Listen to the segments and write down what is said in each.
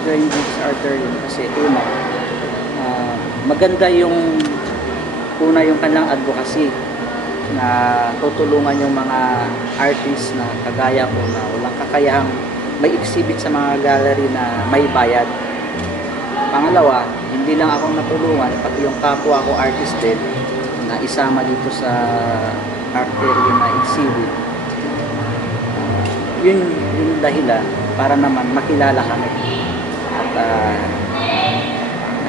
mag-join dito sa arterium kasi una, maganda yung kanilang advocacy na tutulungan yung mga artists na kagaya ko na walang kakayahang may exhibit sa mga gallery na may bayad. Pangalawa, hindi lang akong natulungan, pati yung kapwa ko artist din na isama dito sa arterium na exhibit. Yun yung dahilan para naman makilala kami. At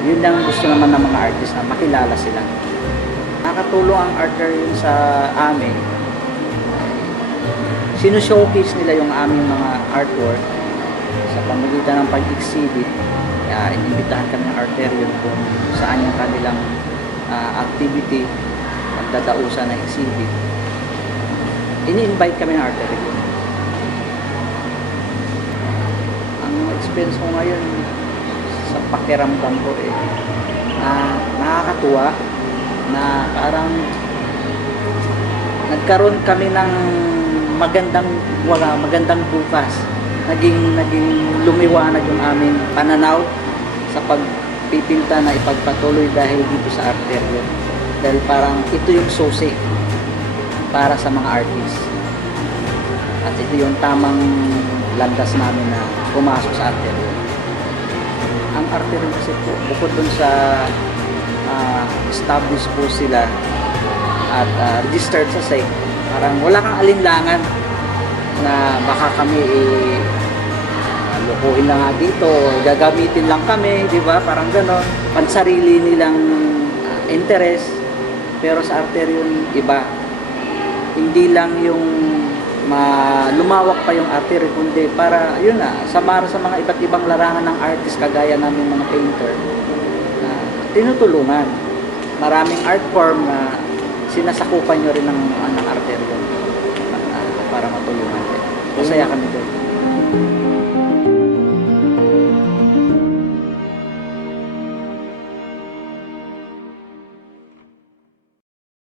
yun lang gusto naman ng mga artist na makilala sila. Nakatulong ang arterium sa amin. Sino-showcase nila yung aming mga artwork sa pamamagitan ng pag-exhibit. Kaya inimbitahan kami ng arterium kung saan yung kanilang activity, magdadausan na exhibit. Ini-invite kami ng arterium. Ang experience ko ngayon sa pakiramdam ko nakakatuwa na parang nagkaroon kami ng magandang bukas. Naging lumiwanag yung aming pananaw sa pagpipinta na ipagpatuloy dahil dito sa arterium. Dahil parang ito yung susi para sa mga artists. At ito yung tamang landas namin na pumasok sa arterium. Ang arterium kasi po, bukod dun sa established po sila at registered sa SEC, parang wala kang alinlangan na baka kami lukuhin lang nga dito, gagamitin lang kami, di ba? Parang ganon, pansarili nilang interest. Pero sa arterium iba, hindi lang yung lumawak pa yung arterium, kundi para yun para sa mga iba't ibang larangan ng artist kagaya namin mga painter na tinutulungan. Maraming art form na sinasakupan nyo rin ng arterium para matulungan din. Masaya kami doon.